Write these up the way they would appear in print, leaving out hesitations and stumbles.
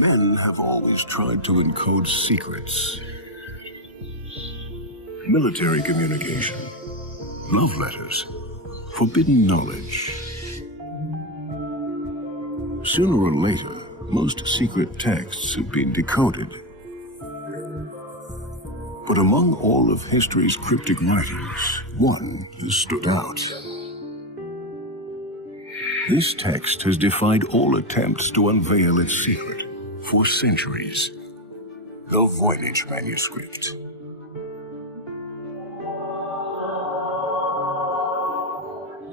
Men have always tried to encode secrets. Military communication, love letters, forbidden knowledge. Sooner or later, most secret texts have been decoded. But among all of history's cryptic writings, one has stood out. This text has defied all attempts to unveil its secret for centuries. The Voynich Manuscript.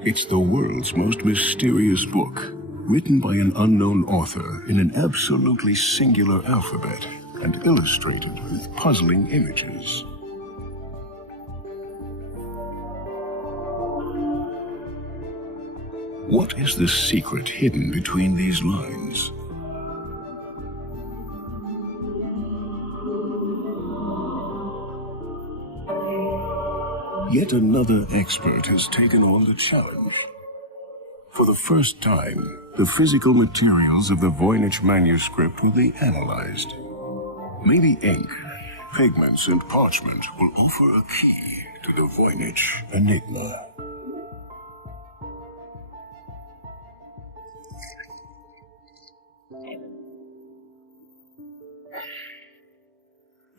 It's the world's most mysterious book, written by an unknown author in an absolutely singular alphabet and illustrated with puzzling images. What is the secret hidden between these lines? Yet another expert has taken on the challenge. For the first time, the physical materials of the Voynich manuscript will be analyzed. Maybe ink, pigments, and parchment will offer a key to the Voynich enigma.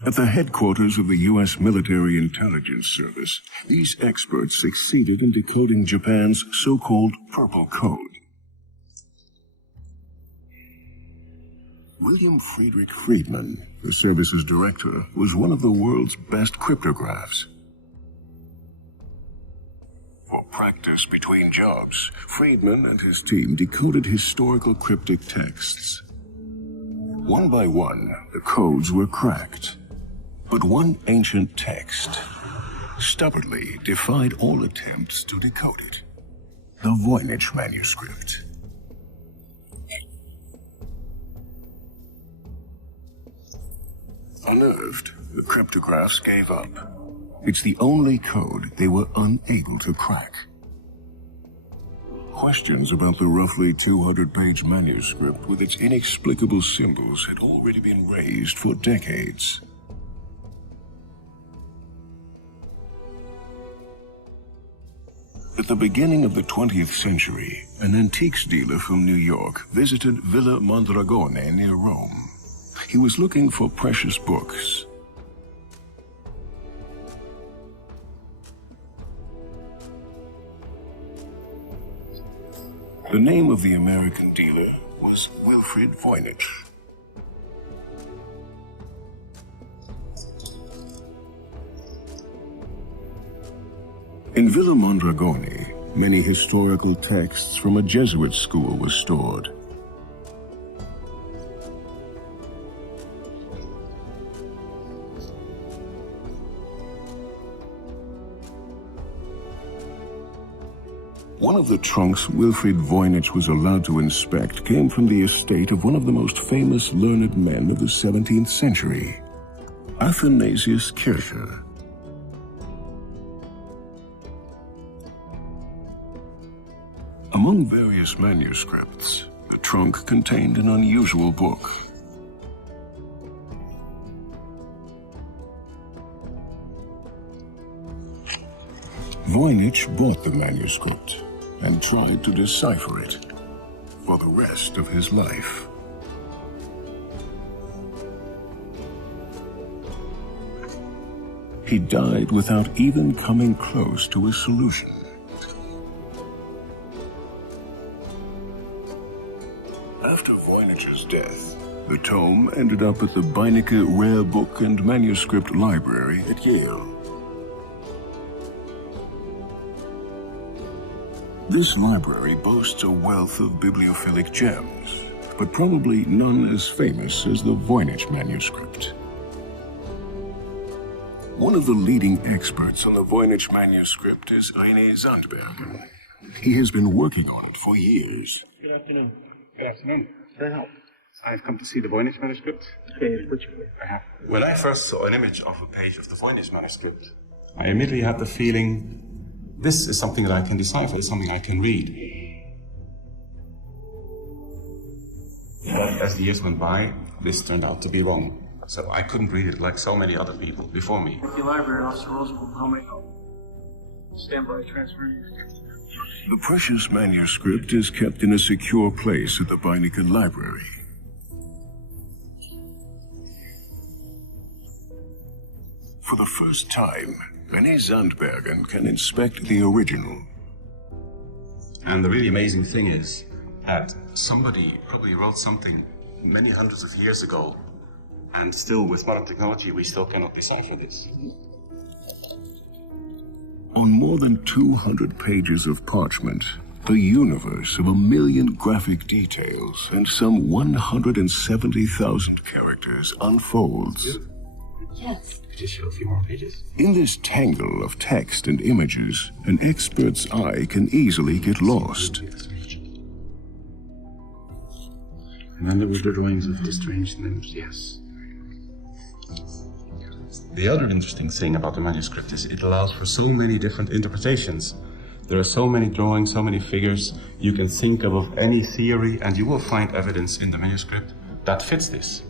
At the headquarters of the U.S. Military Intelligence Service, these experts succeeded in decoding Japan's so-called Purple Code. William Friedrich Friedman, the service's director, was one of the world's best cryptographers. For practice between jobs, Friedman and his team decoded historical cryptic texts. One by one, the codes were cracked. But one ancient text stubbornly defied all attempts to decode it. The Voynich Manuscript. Unnerved, the cryptographers gave up. It's the only code they were unable to crack. Questions about the roughly 200-page manuscript with its inexplicable symbols had already been raised for decades. At the beginning of the 20th century, an antiques dealer from New York visited Villa Mondragone near Rome. He was looking for precious books. The name of the American dealer was Wilfrid Voynich. In Villa Mondragone, many historical texts from a Jesuit school were stored. One of the trunks Wilfrid Voynich was allowed to inspect came from the estate of one of the most famous learned men of the 17th century, Athanasius Kircher. Among various manuscripts, the trunk contained an unusual book. Voynich bought the manuscript and tried to decipher it for the rest of his life. He died without even coming close to a solution. After Voynich's death, the tome ended up at the Voynich Rare Book and Manuscript Library at Yale. This library boasts a wealth of bibliophilic gems, but probably none as famous as the Voynich manuscript. One of the leading experts on the Voynich manuscript is René Zandberg. He has been working on it for years. Good afternoon. Good afternoon. Very well. I've come to see the Voynich manuscript. Which I have. When I first saw an image of a page of the Voynich manuscript, I immediately had the feeling, this is something that I can decipher, it's something I can read. But as the years went by, this turned out to be wrong. So I couldn't read it like so many other people before me. The library, Officer Roosevelt, how may I help? Stand by, transfer you. The precious manuscript is kept in a secure place at the Voynich library. For the first time, Benny Zandbergen can inspect the original. And the really amazing thing is that somebody probably wrote something many hundreds of years ago, and still with modern technology we still cannot decipher this. On more than 200 pages of parchment, the universe of 1 million graphic details and some 170,000 characters unfolds. Yes. Could you show a few more pages? In this tangle of text and images, an expert's eye can easily get lost. And then there were the drawings of the strange nymphs, yes. The other interesting thing about the manuscript is it allows for so many different interpretations. There are so many drawings, so many figures. You can think of any theory, and you will find evidence in the manuscript that fits this.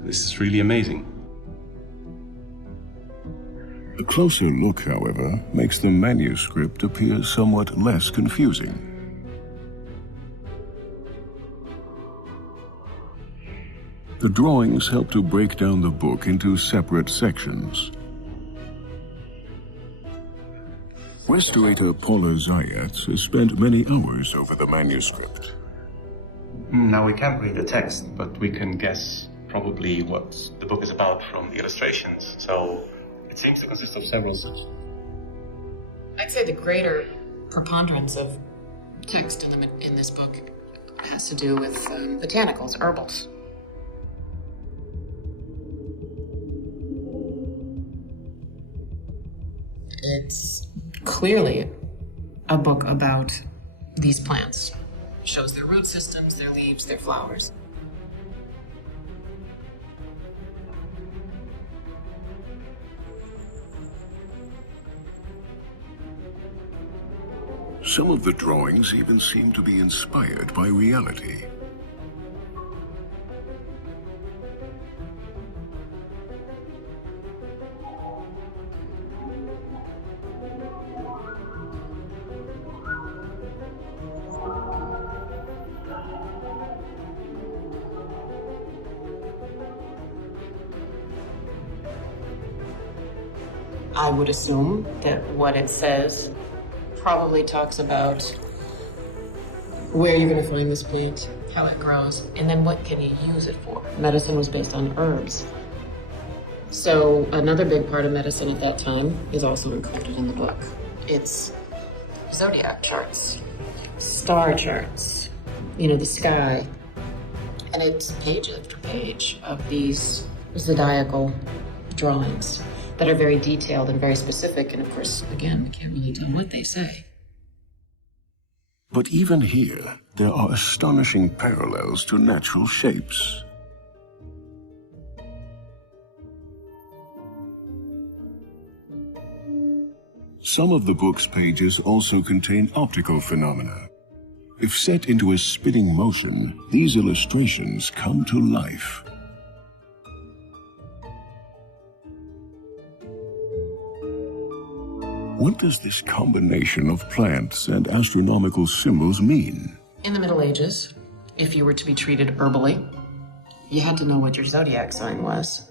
This is really amazing. A closer look, however, makes the manuscript appear somewhat less confusing. The drawings help to break down the book into separate sections. Restorator Paula Zayats has spent many hours over the manuscript. Now we can't read the text, but we can guess probably what the book is about from the illustrations. So it seems to consist of several sections. I'd say the greater preponderance of text in this book has to do with botanicals, herbals. It's clearly a book about these plants. It shows their root systems, their leaves, their flowers. Some of the drawings even seem to be inspired by reality. I would assume that what it says probably talks about where you're going to find this plant, how it grows, and then what can you use it for. Medicine was based on herbs. So another big part of medicine at that time is also included in the book. It's zodiac charts, star charts, the sky. And it's page after page of these zodiacal drawings that are very detailed and very specific, and of course, again, we can't really tell what they say. But even here, there are astonishing parallels to natural shapes. Some of the book's pages also contain optical phenomena. If set into a spinning motion, these illustrations come to life. What does this combination of plants and astronomical symbols mean? In the Middle Ages, if you were to be treated herbally, you had to know what your zodiac sign was.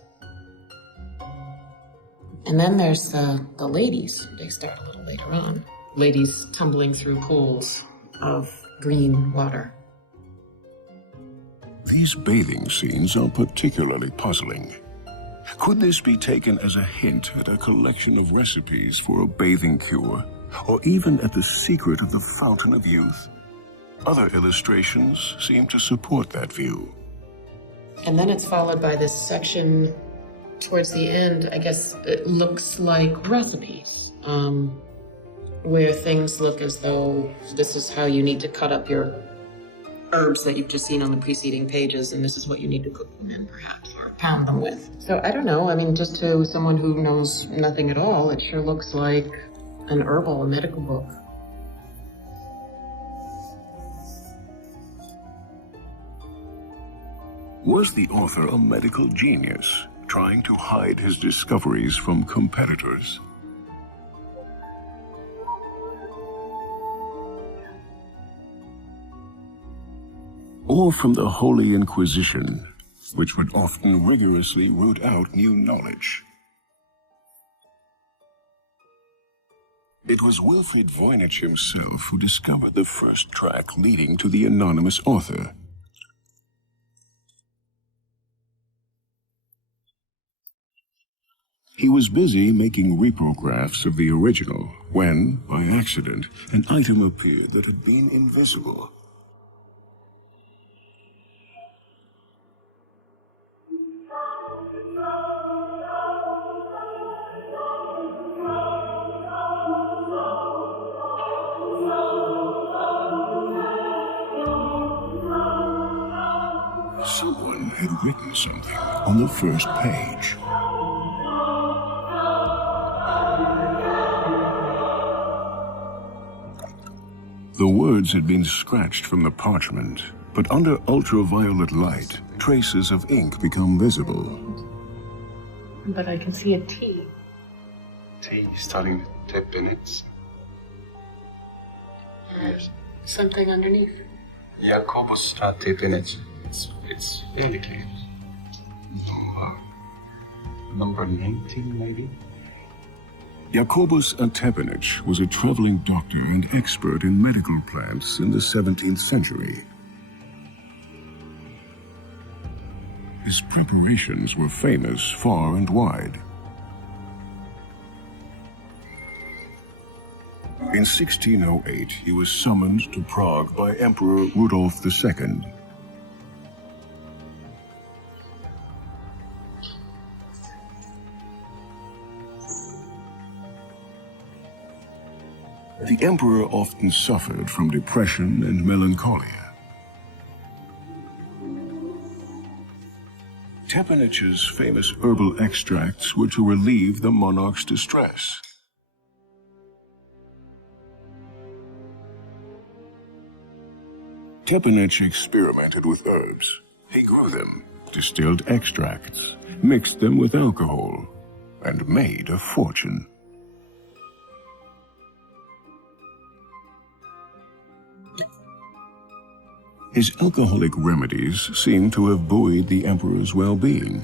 And then there's the ladies. They start a little later on. Ladies tumbling through pools of green water. These bathing scenes are particularly puzzling. Could this be taken as a hint at a collection of recipes for a bathing cure, or even at the secret of the Fountain of Youth? Other illustrations seem to support that view. And then it's followed by this section towards the end. I guess it looks like recipes, where things look as though this is how you need to cut up your herbs that you've just seen on the preceding pages, and this is what you need to cook them in, perhaps, or pound them with. So I don't know. I mean, just to someone who knows nothing at all, it sure looks like an herbal, a medical book. Was the author a medical genius, trying to hide his discoveries from competitors? Or from the Holy Inquisition, which would often rigorously root out new knowledge? It was Wilfried Voynich himself who discovered the first track leading to the anonymous author. He was busy making reprographs of the original when, by accident, an item appeared that had been invisible. Someone had written something on the first page. The words had been scratched from the parchment, but under ultraviolet light, traces of ink become visible. But I can see a T. T starting to tip in it. There's something underneath. Jacobus tip in it. It's indicated. Number 19, maybe? Jacobus Antepinich was a traveling doctor and expert in medical plants in the 17th century. His preparations were famous far and wide. In 1608, he was summoned to Prague by Emperor Rudolf II. The emperor often suffered from depression and melancholia. Tepenich's famous herbal extracts were to relieve the monarch's distress. Tepenich experimented with herbs. He grew them, distilled extracts, mixed them with alcohol, and made a fortune. His alcoholic remedies seem to have buoyed the emperor's well-being.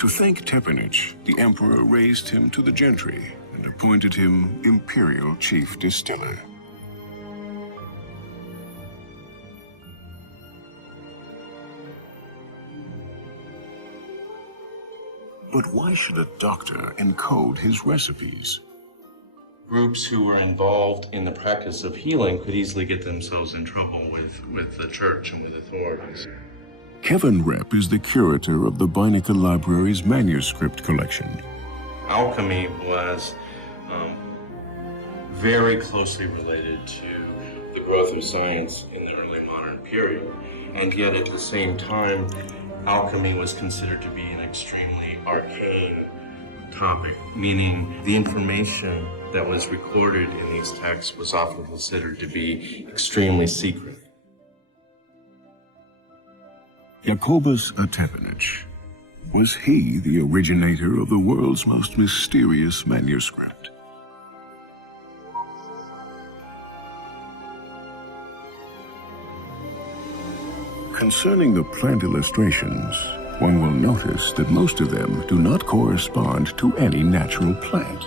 To thank Tepenich, the emperor raised him to the gentry and appointed him imperial chief distiller. But why should a doctor encode his recipes? Groups who were involved in the practice of healing could easily get themselves in trouble with the church and with authorities. Kevin Repp is the curator of the Voynich Library's manuscript collection. Alchemy was very closely related to the growth of science in the early modern period, and yet at the same time, alchemy was considered to be an extremely arcane topic, meaning the information that was recorded in these texts was often considered to be extremely secret. Jacobus Antepinich. Was he the originator of the world's most mysterious manuscript? Concerning the plant illustrations, one will notice that most of them do not correspond to any natural plant.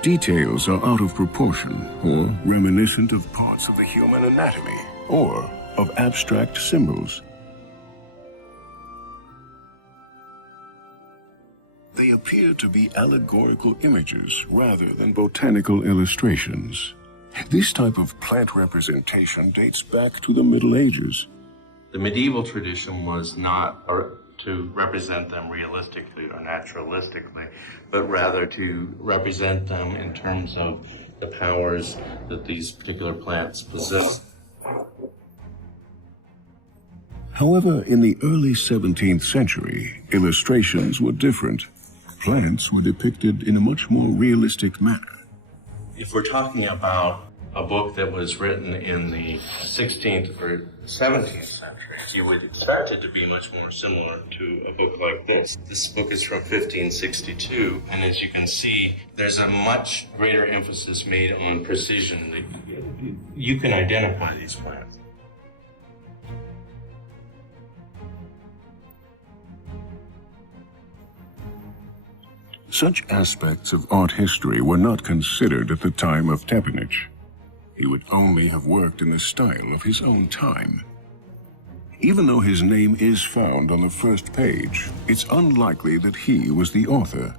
Details are out of proportion or reminiscent of parts of the human anatomy or of abstract symbols. They appear to be allegorical images rather than botanical illustrations. This type of plant representation dates back to the Middle Ages. The medieval tradition was not to represent them realistically or naturalistically, but rather to represent them in terms of the powers that these particular plants possess. However, in the early 17th century, illustrations were different. Plants were depicted in a much more realistic manner. If we're talking about a book that was written in the 16th or 17th century, you would expect it to be much more similar to a book like this. This book is from 1562, and as you can see, there's a much greater emphasis made on precision. You can identify these plants. Such aspects of art history were not considered at the time of Voynich. He would only have worked in the style of his own time. Even though his name is found on the first page, it's unlikely that he was the author.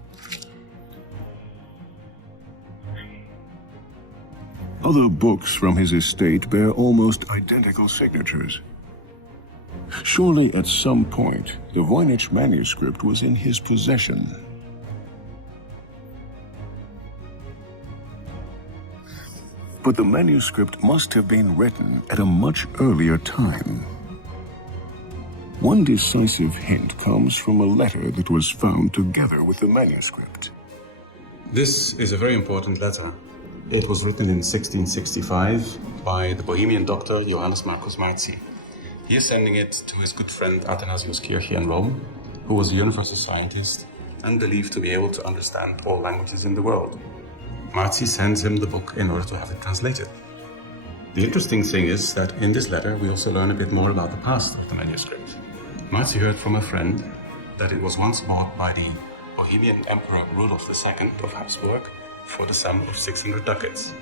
Other books from his estate bear almost identical signatures. Surely at some point, the Voynich manuscript was in his possession. But the manuscript must have been written at a much earlier time. One decisive hint comes from a letter that was found together with the manuscript. This is a very important letter. It was written in 1665 by the Bohemian doctor Johannes Marcus Marci. He is sending it to his good friend Athanasius Kircher in Rome, who was a universal scientist and believed to be able to understand all languages in the world. Marci sends him the book in order to have it translated. The interesting thing is that in this letter we also learn a bit more about the past of the manuscript. Marci heard from a friend that it was once bought by the Bohemian Emperor Rudolf II of Habsburg for the sum of 600 ducats.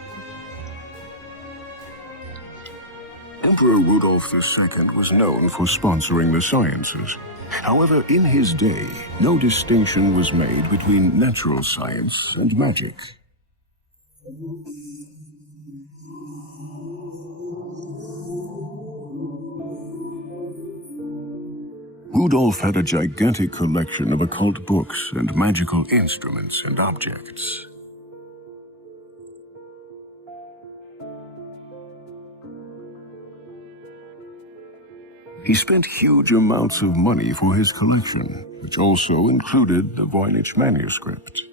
Emperor Rudolf II was known for sponsoring the sciences. However, in his day, no distinction was made between natural science and magic. Rudolf had a gigantic collection of occult books and magical instruments and objects. He spent huge amounts of money for his collection, which also included the Voynich manuscript.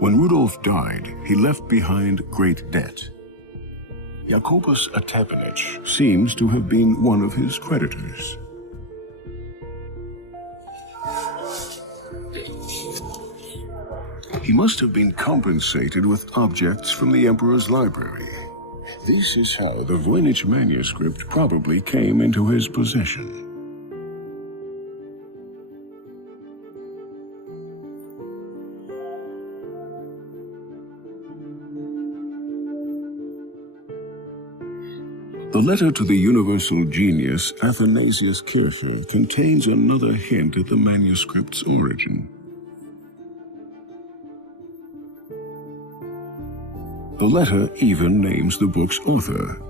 When Rudolf died, he left behind great debt. Jacobus Voynich seems to have been one of his creditors. He must have been compensated with objects from the emperor's library. This is how the Voynich manuscript probably came into his possession. The letter to the universal genius Athanasius Kircher contains another hint at the manuscript's origin. The letter even names the book's author,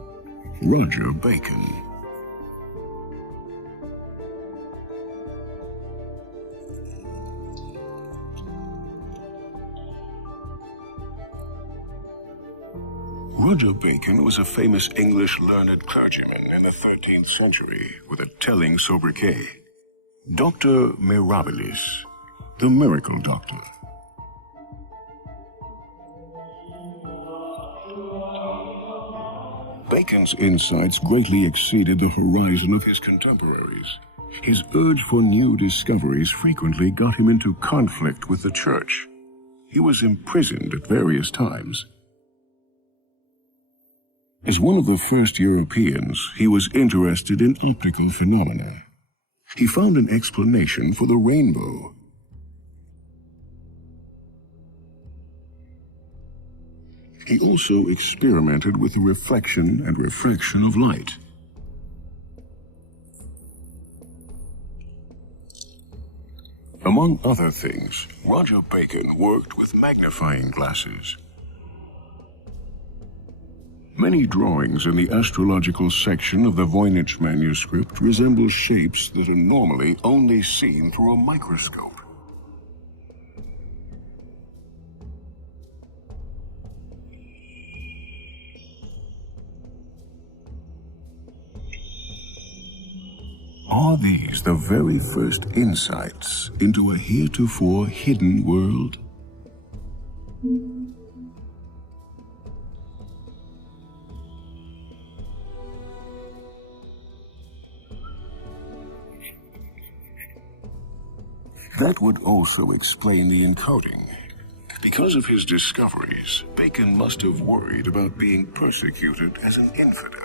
Roger Bacon. Roger Bacon was a famous English learned clergyman in the 13th century with a telling sobriquet, Dr. Mirabilis, the miracle doctor. Bacon's insights greatly exceeded the horizon of his contemporaries. His urge for new discoveries frequently got him into conflict with the church. He was imprisoned at various times. As one of the first Europeans, he was interested in optical phenomena. He found an explanation for the rainbow. He also experimented with the reflection and refraction of light. Among other things, Roger Bacon worked with magnifying glasses. Many drawings in the astrological section of the Voynich manuscript resemble shapes that are normally only seen through a microscope. Are these the very first insights into a heretofore hidden world? That would also explain the encoding. Because of his discoveries, Bacon must have worried about being persecuted as an infidel.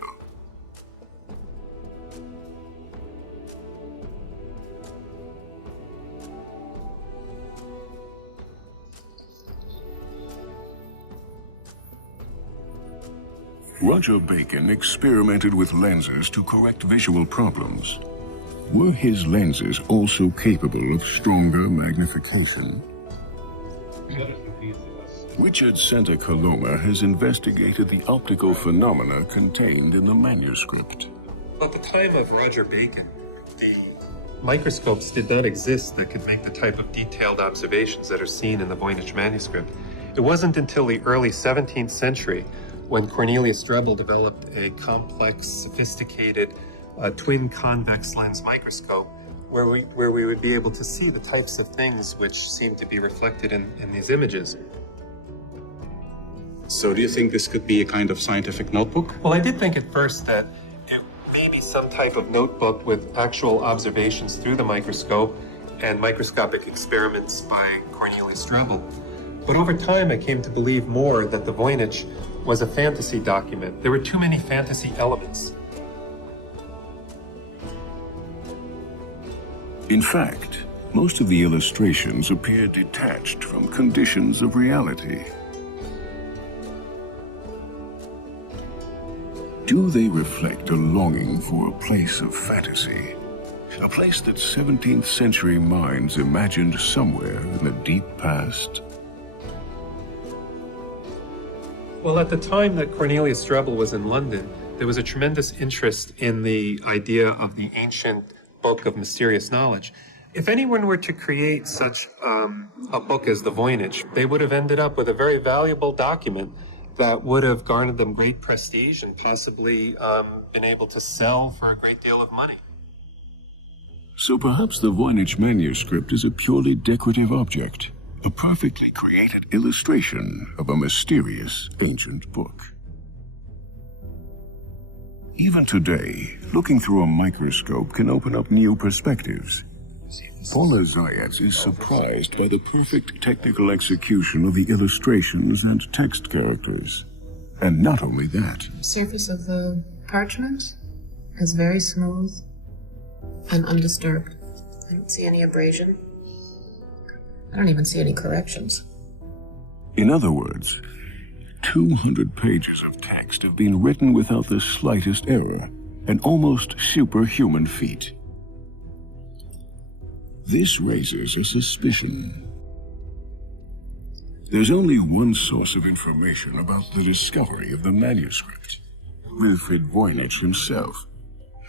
Roger Bacon experimented with lenses to correct visual problems. Were his lenses also capable of stronger magnification? Richard Santa Coloma has investigated the optical phenomena contained in the manuscript. At the time of Roger Bacon, the microscopes did not exist that could make the type of detailed observations that are seen in the Voynich manuscript. It wasn't until the early 17th century when Cornelius Drebbel developed a complex, sophisticated twin convex lens microscope where we would be able to see the types of things which seem to be reflected in these images. So do you think this could be a kind of scientific notebook? Well, I did think at first that it may be some type of notebook with actual observations through the microscope and microscopic experiments by Cornelius Drebbel. But over time, I came to believe more that the Voynich was a fantasy document. There were too many fantasy elements. In fact, most of the illustrations appear detached from conditions of reality. Do they reflect a longing for a place of fantasy? A place that 17th century minds imagined somewhere in the deep past? Well, at the time that Cornelius Drebbel was in London, there was a tremendous interest in the idea of the ancient book of mysterious knowledge. If anyone were to create such a book as the Voynich, they would have ended up with a very valuable document that would have garnered them great prestige and possibly been able to sell for a great deal of money. So perhaps the Voynich manuscript is a purely decorative object, a perfectly created illustration of a mysterious ancient book. Even today, looking through a microscope can open up new perspectives. Paula Zayats is surprised by the perfect technical execution of the illustrations and text characters. And not only that. The surface of the parchment is very smooth and undisturbed. I don't see any abrasion. I don't even see any corrections. In other words, 200 pages of text have been written without the slightest error, an almost superhuman feat. This raises a suspicion. There's only one source of information about the discovery of the manuscript: Wilfrid Voynich himself.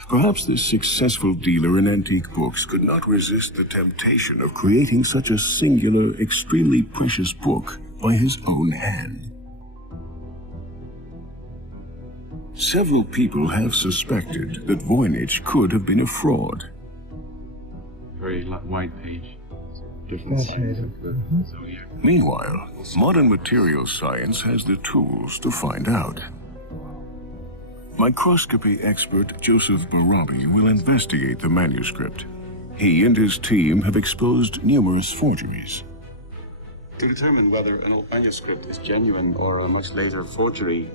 Perhaps this successful dealer in antique books could not resist the temptation of creating such a singular, extremely precious book by his own hand. Several people have suspected that Voynich could have been a fraud. Very wide page. Different sizes. So, yeah. Meanwhile, modern materials science has the tools to find out. Microscopy expert Joseph Barabi will investigate the manuscript. He and his team have exposed numerous forgeries. To determine whether an old manuscript is genuine or a much later forgery,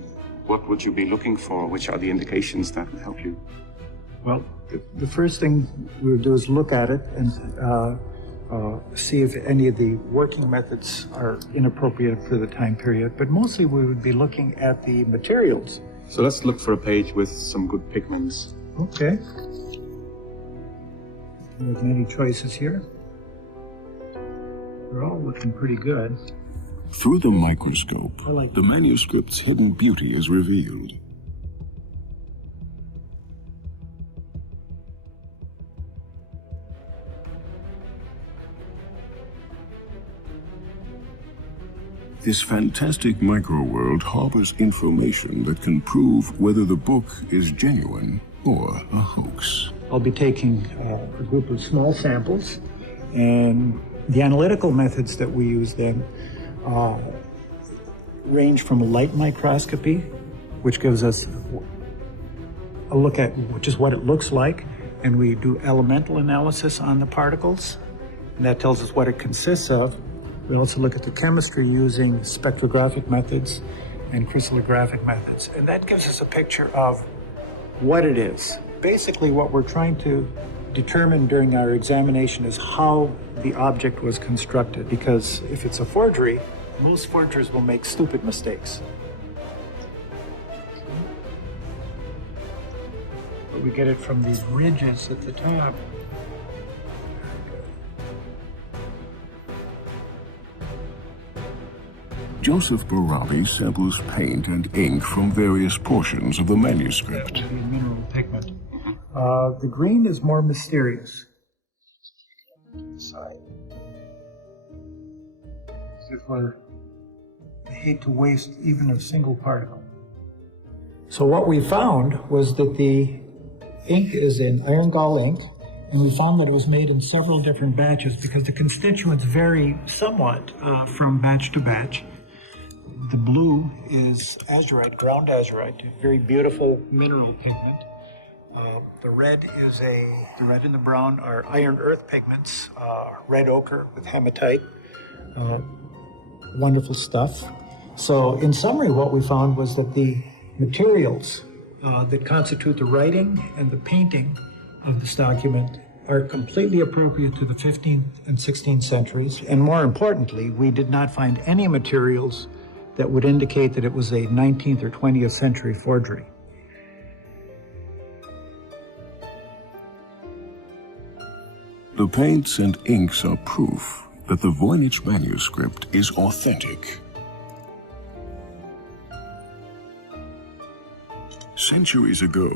what would you be looking for? Which are the indications that would help you? Well, the first thing we would do is look at it and see if any of the working methods are inappropriate for the time period. But mostly we would be looking at the materials. So let's look for a page with some good pigments. Okay. There's many choices here. They're all looking pretty good. Through the microscope, the manuscript's hidden beauty is revealed. This fantastic micro-world harbors information that can prove whether the book is genuine or a hoax. I'll be taking a group of small samples, and the analytical methods that we use then range from a light microscopy, which gives us a look at just what it looks like, and we do elemental analysis on the particles, and that tells us what it consists of. We also look at the chemistry using spectrographic methods and crystallographic methods, and that gives us a picture of what it is. Basically, what we're trying to determine during our examination is how the object was constructed, because if it's a forgery, most forgers will make stupid mistakes. But we get it from these ridges at the top. Joseph Barabi samples paint and ink from various portions of the manuscript. That would be mineral pigment. The green is more mysterious. Sorry. As if I hate to waste even a single particle. So what we found was that the ink is in iron gall ink, and we found that it was made in several different batches because the constituents vary somewhat from batch to batch. The blue is azurite, ground azurite, very beautiful mineral pigment. The red and the brown are iron earth pigments, red ochre with hematite. Wonderful stuff. So in summary, what we found was that the materials that constitute the writing and the painting of this document are completely appropriate to the 15th and 16th centuries. And more importantly, we did not find any materials that would indicate that it was a 19th or 20th century forgery. The paints and inks are proof that the Voynich manuscript is authentic. Centuries ago,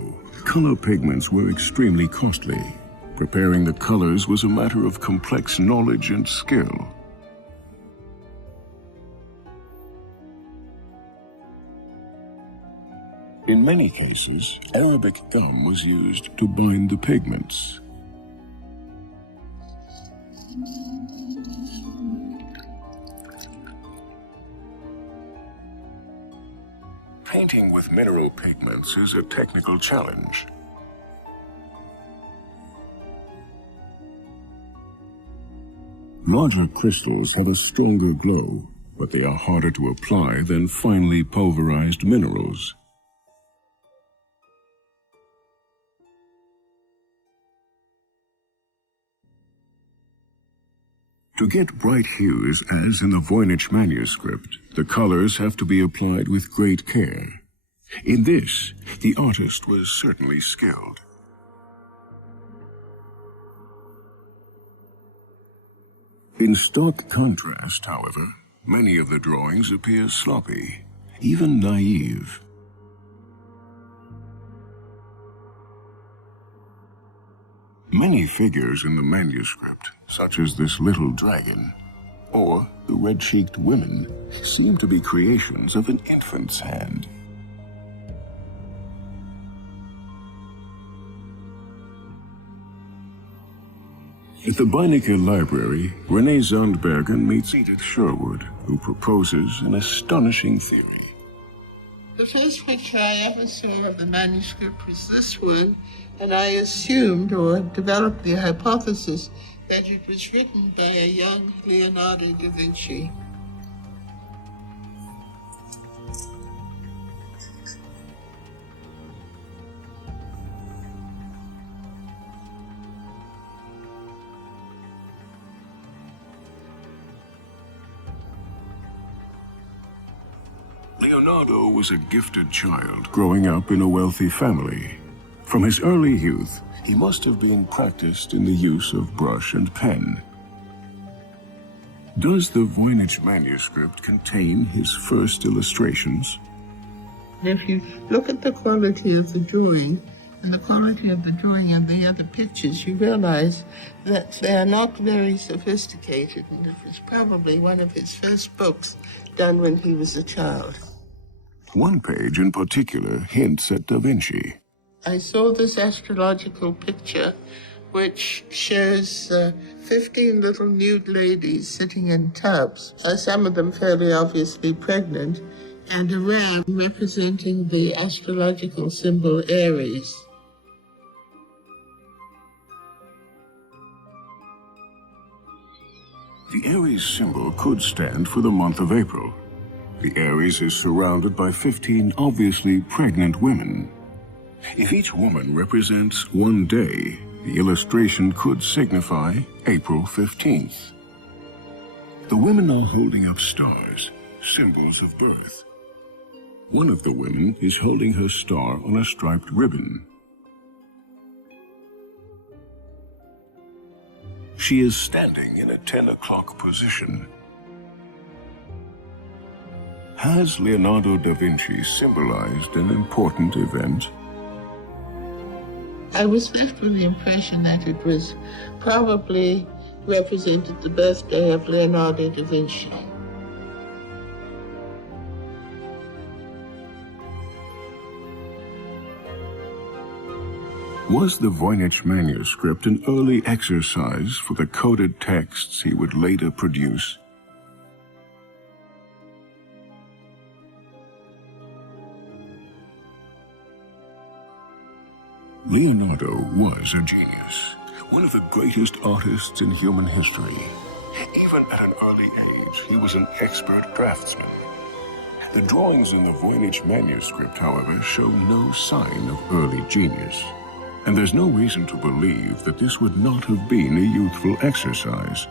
color pigments were extremely costly. Preparing the colors was a matter of complex knowledge and skill. In many cases, Arabic gum was used to bind the pigments. Painting with mineral pigments is a technical challenge. Larger crystals have a stronger glow, but they are harder to apply than finely pulverized minerals. To get bright hues, as in the Voynich manuscript, the colors have to be applied with great care. In this, the artist was certainly skilled. In stark contrast, however, many of the drawings appear sloppy, even naive. Many figures in the manuscript, such as this little dragon, or the red-cheeked women, seem to be creations of an infant's hand. At the Voynich Library, Renee Zandbergen meets Edith Sherwood, who proposes an astonishing theory. The first picture I ever saw of the manuscript was this one, and I assumed or developed the hypothesis that it was written by a young Leonardo da Vinci. Leonardo was a gifted child growing up in a wealthy family. From his early youth, he must have been practiced in the use of brush and pen. Does the Voynich manuscript contain his first illustrations? If you look at the quality of the drawing and the quality of the drawing and the other pictures, you realize that they are not very sophisticated, and it was probably one of his first books done when he was a child. One page in particular hints at Da Vinci. I saw this astrological picture which shows 15 little nude ladies sitting in tubs, some of them fairly obviously pregnant, and a ram representing the astrological symbol Aries. Aries symbol could stand for the month of April. The Aries is surrounded by 15 obviously pregnant women. If each woman represents one day, the illustration could signify April 15th. The women are holding up stars, symbols of birth. One of the women is holding her star on a striped ribbon. She is standing in a 10 o'clock position. Has Leonardo da Vinci symbolized an important event? I was left with the impression that it was probably represented the birthday of Leonardo da Vinci. Was the Voynich manuscript an early exercise for the coded texts he would later produce? Leonardo was a genius, one of the greatest artists in human history. Even at an early age, he was an expert craftsman. The drawings in the Voynich manuscript, however, show no sign of early genius. And there's no reason to believe that this would not have been a youthful exercise.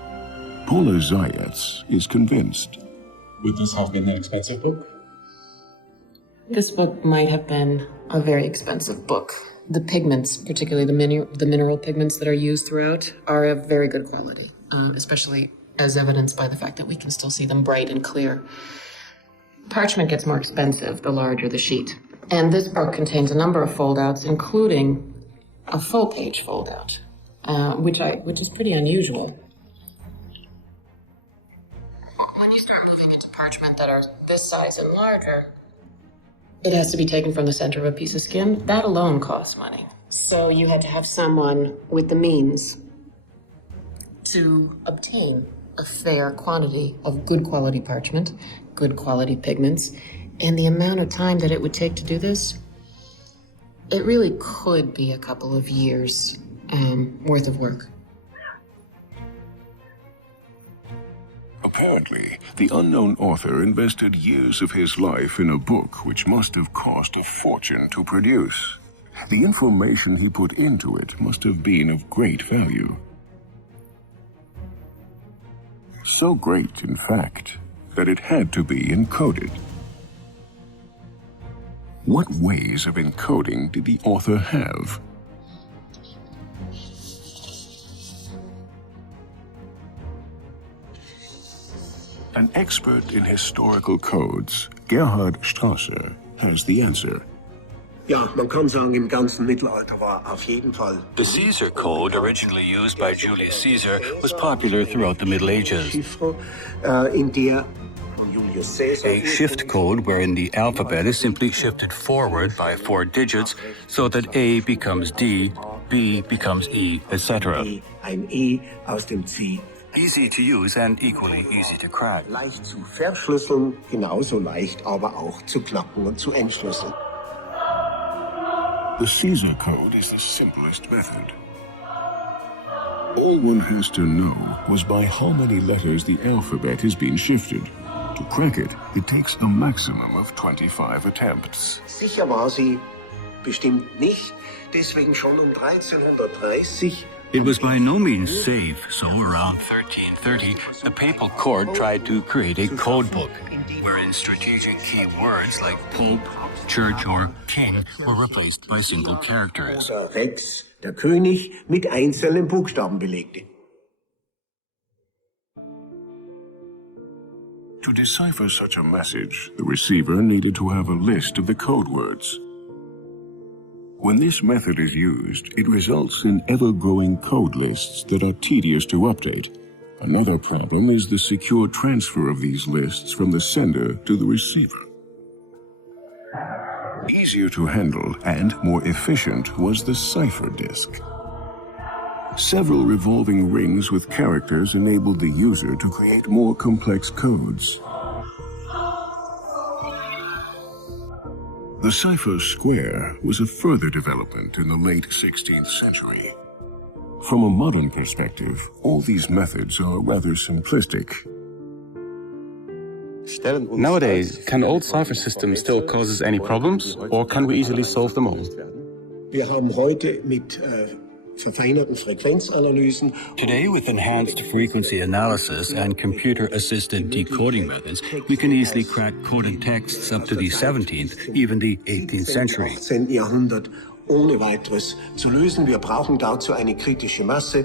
Paula Zayats is convinced. Would this have been an expensive book? This book might have been a very expensive book. The pigments, particularly the mineral pigments that are used throughout, are of very good quality, especially as evidenced by the fact that we can still see them bright and clear. Parchment gets more expensive the larger the sheet. And this book contains a number of foldouts, including a full-page foldout, which is pretty unusual. When you start moving into parchment that are this size and larger, it has to be taken from the center of a piece of skin. That alone costs money. So you had to have someone with the means to obtain a fair quantity of good quality parchment, good quality pigments, and the amount of time that it would take to do this, it really could be a couple of years worth of work. Apparently, the unknown author invested years of his life in a book which must have cost a fortune to produce. The information he put into it must have been of great value. So great, in fact, that it had to be encoded. What ways of encoding did the author have? An expert in historical codes, Gerhard Strasser, has the answer. Ja, man kann sagen, im ganzen Mittelalter war auf jeden Fall. The Caesar code, originally used by Julius Caesar, was popular throughout the Middle Ages. In der von Julius Caesar. A shift code wherein the alphabet is simply shifted forward by 4 digits so that A becomes D, B becomes E, etc. Ein E aus dem C. Easy to use and equally easy to crack. Leicht zu verschlüsseln, genauso leicht aber auch zu knacken und zu entschlüsseln. The Caesar code is the simplest method. All one has to know was by how many letters the alphabet is being shifted. To crack it, it takes a maximum of 25 attempts. Sicher war sie bestimmt nicht, deswegen schon 1330. It was by no means safe, so around 1330, the papal court tried to create a code book, wherein strategic key words like pope, church, or king were replaced by single characters. Rex, der König, mit einzelnen Buchstaben belegte. To decipher such a message, the receiver needed to have a list of the code words. When this method is used, it results in ever-growing code lists that are tedious to update. Another problem is the secure transfer of these lists from the sender to the receiver. Easier to handle and more efficient was the cipher disk. Several revolving rings with characters enabled the user to create more complex codes. The cipher square was a further development in the late 16th century. From a modern perspective, all these methods are rather simplistic. Nowadays, can old cipher systems still cause us any problems, or can we easily solve them all? Wir haben heute mit verfeinerten Frequenzanalysen. Today, with enhanced frequency analysis and computer-assisted decoding methods, we can easily crack coded texts up to the 17th, even the 18th century. 18. Jahrhundert ohne weiteres zu lösen. Wir brauchen dazu eine kritische Masse.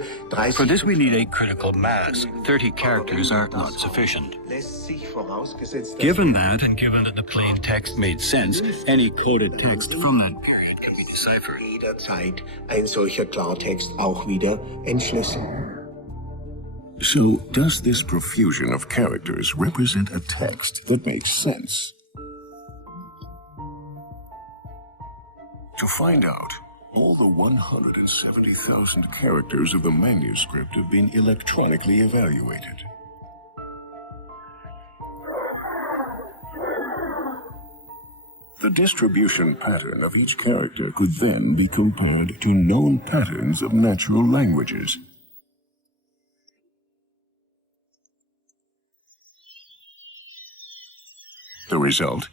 For this, we need a critical mass. 30 characters are not sufficient. Given that, and given that the plain text made sense, any coded text from that period can be deciphered. Jederzeit ein solcher Klartext auch wieder entschlüsseln. So, does this profusion of characters represent a text that makes sense? To find out, all the 170,000 characters of the manuscript have been electronically evaluated. The distribution pattern of each character could then be compared to known patterns of natural languages. The result?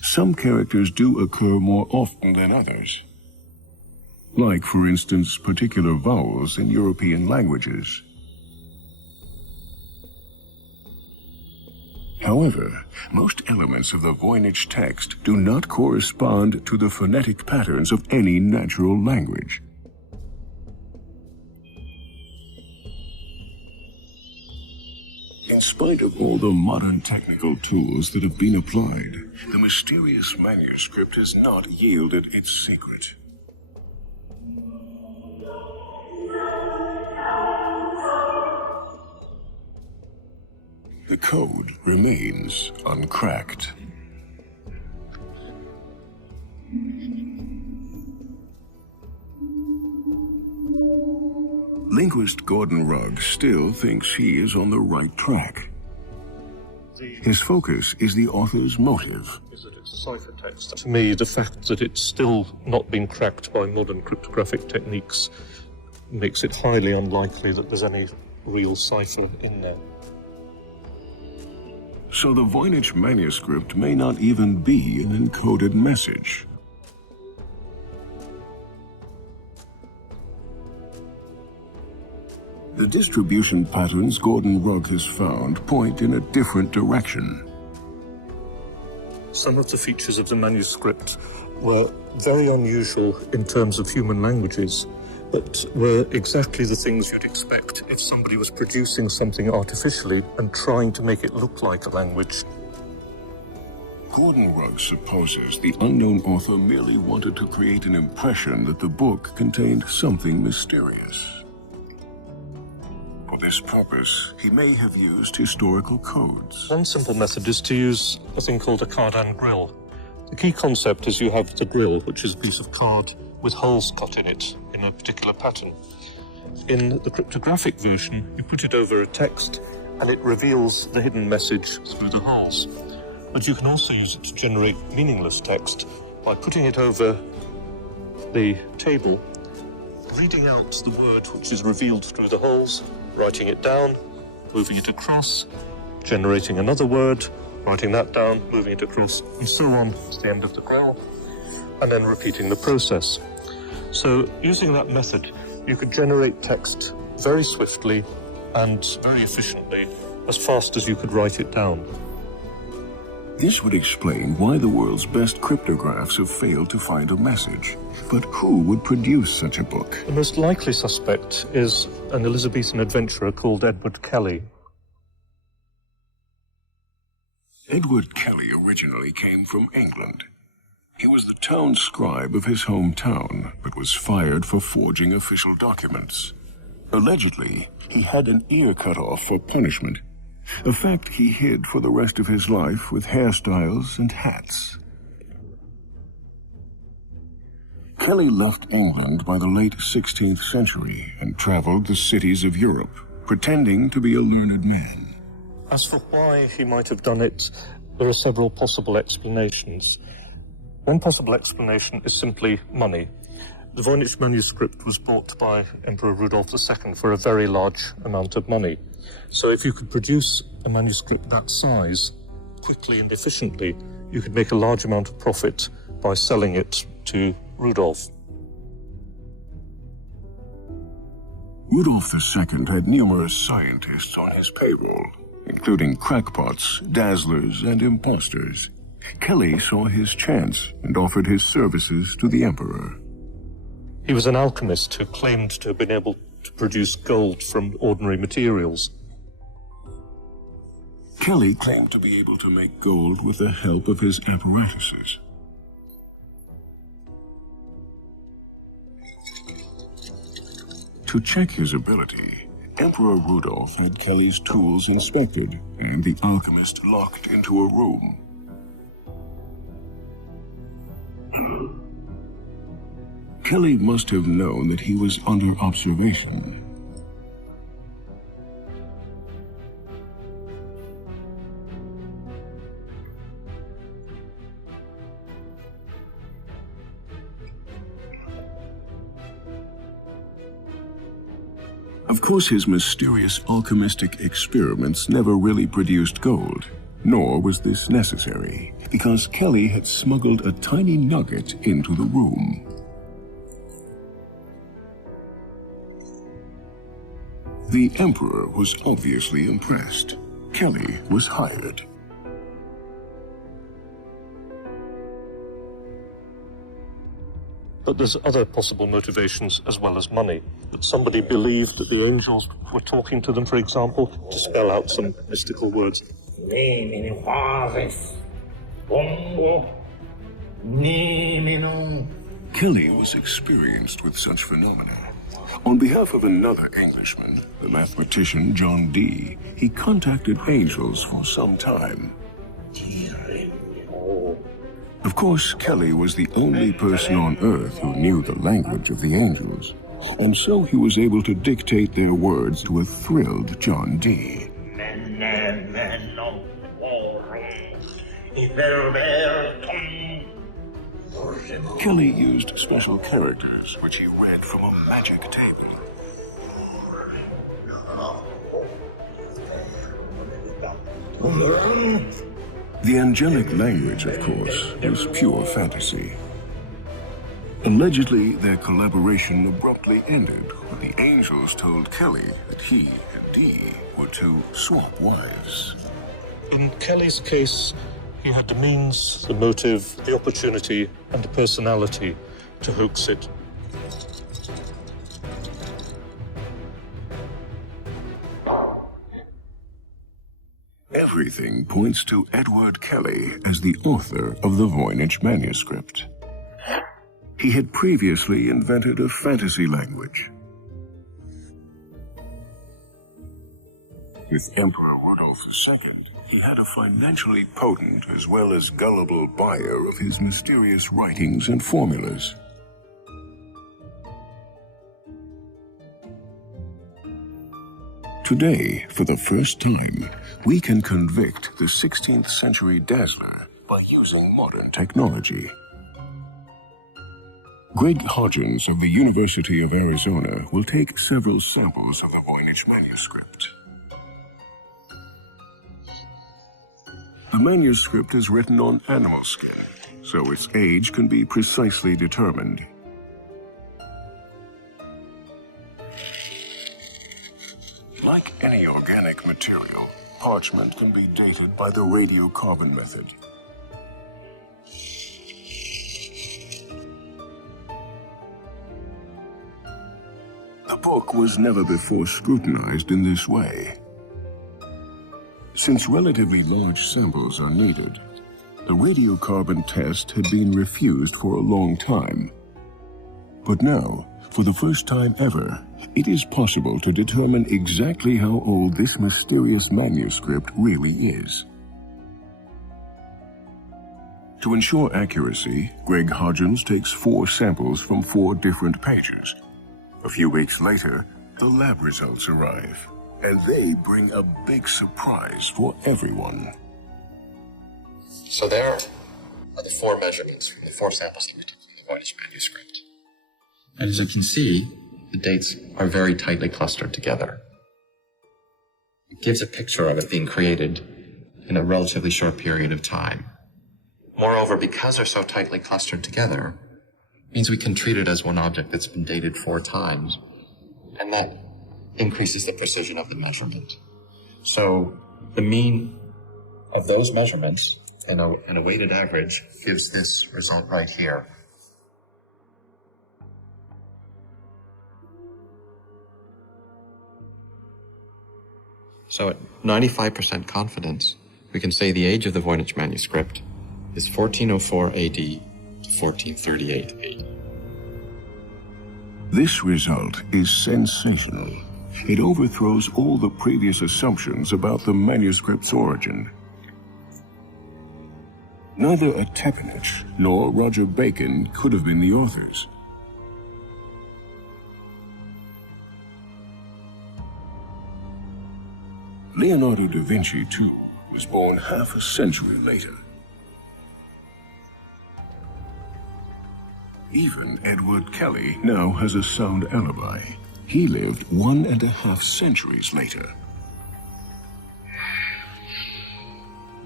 Some characters do occur more often than others. Like, for instance, particular vowels in European languages. However, most elements of the Voynich text do not correspond to the phonetic patterns of any natural language. In spite of all the modern technical tools that have been applied, the mysterious manuscript has not yielded its secret. The code remains uncracked. Linguist Gordon Rugg still thinks he is on the right track. His focus is the author's motive. Is that it's a cipher text. To me, the fact that it's still not been cracked by modern cryptographic techniques makes it highly unlikely that there's any real cipher in there. So the Voynich manuscript may not even be an encoded message. The distribution patterns Gordon Rugg has found point in a different direction. Some of the features of the manuscript were very unusual in terms of human languages, but were exactly the things you'd expect if somebody was producing something artificially and trying to make it look like a language. Gordon Rugg supposes the unknown author merely wanted to create an impression that the book contained something mysterious. For this purpose, he may have used historical codes. One simple method is to use a thing called a card and grill. The key concept is you have the grill, which is a piece of card with holes cut in it in a particular pattern. In the cryptographic version, you put it over a text and it reveals the hidden message through the holes. But you can also use it to generate meaningless text by putting it over the table, reading out the word which is revealed through the holes, writing it down, moving it across, generating another word, writing that down, moving it across, and so on to the end of the grill, and then repeating the process. So using that method, you could generate text very swiftly and very efficiently, as fast as you could write it down. This would explain why the world's best cryptographs have failed to find a message. But who would produce such a book? The most likely suspect is an Elizabethan adventurer called Edward Kelly. Edward Kelly originally came from England. He was the town scribe of his hometown, but was fired for forging official documents. Allegedly, he had an ear cut off for punishment, a fact he hid for the rest of his life with hairstyles and hats. Kelly left England by the late 16th century and traveled the cities of Europe, pretending to be a learned man. As for why he might have done it, there are several possible explanations. One possible explanation is simply money. The Voynich manuscript was bought by Emperor Rudolf II for a very large amount of money. So if you could produce a manuscript that size quickly and efficiently, you could make a large amount of profit by selling it to Rudolf. Rudolf II had numerous scientists on his payroll, including crackpots, dazzlers, and imposters. Kelly saw his chance and offered his services to the emperor. He was an alchemist who claimed to have been able to produce gold from ordinary materials. Kelly claimed to be able to make gold with the help of his apparatuses. To check his ability, Emperor Rudolf had Kelly's tools inspected and the alchemist locked into a room. Kelly must have known that he was under observation. Of course, his mysterious alchemistic experiments never really produced gold, nor was this necessary, because Kelly had smuggled a tiny nugget into the room. The Emperor was obviously impressed. Kelly was hired. But there's other possible motivations as well as money. That somebody believed that the angels were talking to them, for example, to spell out some mystical words. Kelly was experienced with such phenomena. On behalf of another Englishman, the mathematician John Dee, he contacted angels for some time. Of course, Kelly was the only person on Earth who knew the language of the angels, and so he was able to dictate their words to a thrilled John Dee. Kelly used special characters which he read from a magic table. The angelic language, of course, was pure fantasy. Allegedly, their collaboration abruptly ended when the angels told Kelly that he and Dee were to swap wives. In Kelly's case, he had the means, the motive, the opportunity, and the personality to hoax it. Everything points to Edward Kelly as the author of the Voynich Manuscript. He had previously invented a fantasy language. With Emperor Rudolf II, he had a financially potent as well as gullible buyer of his mysterious writings and formulas. Today, for the first time, we can convict the 16th century dazzler by using modern technology. Greg Hodgins of the University of Arizona will take several samples of the Voynich manuscript. The manuscript is written on animal skin, so its age can be precisely determined. Like any organic material, parchment can be dated by the radiocarbon method. The book was never before scrutinized in this way. Since relatively large samples are needed, the radiocarbon test had been refused for a long time. But now, for the first time ever, it is possible to determine exactly how old this mysterious manuscript really is. To ensure accuracy, Greg Hodgins takes 4 samples from 4 different pages. A few weeks later, the lab results arrive, and they bring a big surprise for everyone. So there are the 4 measurements from the 4 samples that we took from the Voynich manuscript. And as you can see, the dates are very tightly clustered together. It gives a picture of it being created in a relatively short period of time. Moreover, because they're so tightly clustered together, it means we can treat it as one object that's been dated 4 times, and that increases the precision of the measurement. So the mean of those measurements and a weighted average gives this result right here. So at 95% confidence, we can say the age of the Voynich manuscript is 1404 AD to 1438 AD. This result is sensational. It overthrows all the previous assumptions about the manuscript's origin. Neither a Voynich nor Roger Bacon could have been the authors. Leonardo da Vinci, too, was born half a century later. Even Edward Kelly now has a sound alibi. He lived 1.5 centuries later.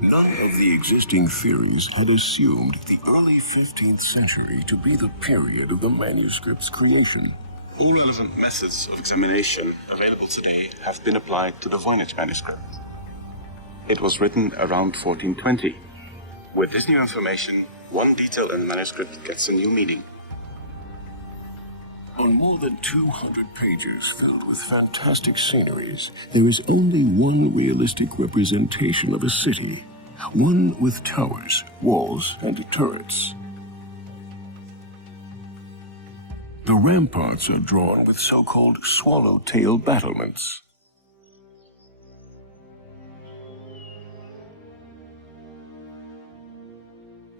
None of the existing theories had assumed the early 15th century to be the period of the manuscript's creation. All relevant methods of examination available today have been applied to the Voynich manuscript. It was written around 1420. With this new information, one detail in the manuscript gets a new meaning. On more than 200 pages filled with fantastic sceneries, there is only one realistic representation of a city, one with towers, walls, and turrets. The ramparts are drawn with so-called swallowtail battlements.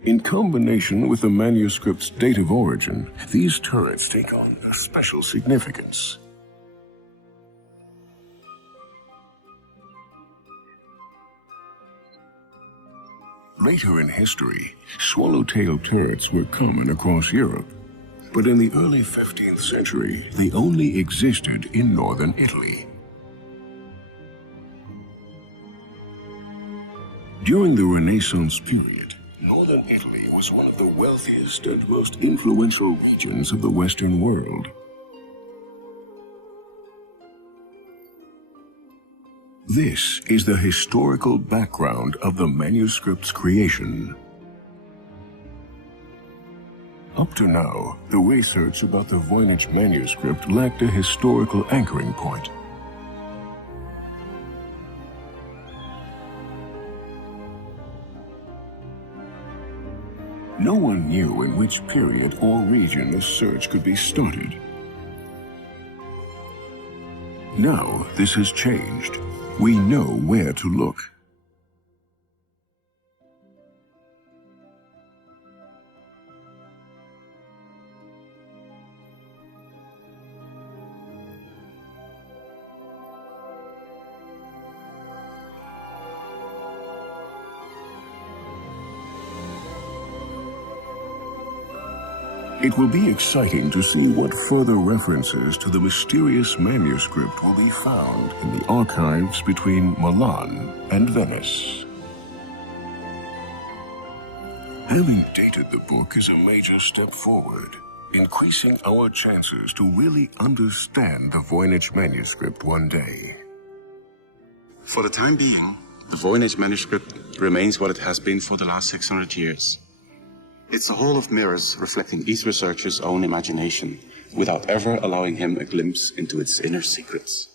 In combination with the manuscript's date of origin, these turrets take on a special significance. Later in history, swallowtail turrets were common across Europe, but in the early 15th century, they only existed in northern Italy. During the Renaissance period, northern Italy was one of the wealthiest and most influential regions of the Western world. This is the historical background of the manuscript's creation. Up to now, the research about the Voynich manuscript lacked a historical anchoring point. No one knew in which period or region a search could be started. Now, this has changed. We know where to look. It will be exciting to see what further references to the mysterious manuscript will be found in the archives between Milan and Venice. Having dated the book is a major step forward, increasing our chances to really understand the Voynich manuscript one day. For the time being, the Voynich manuscript remains what it has been for the last 600 years. It's a hall of mirrors reflecting each researcher's own imagination, without ever allowing him a glimpse into its inner secrets.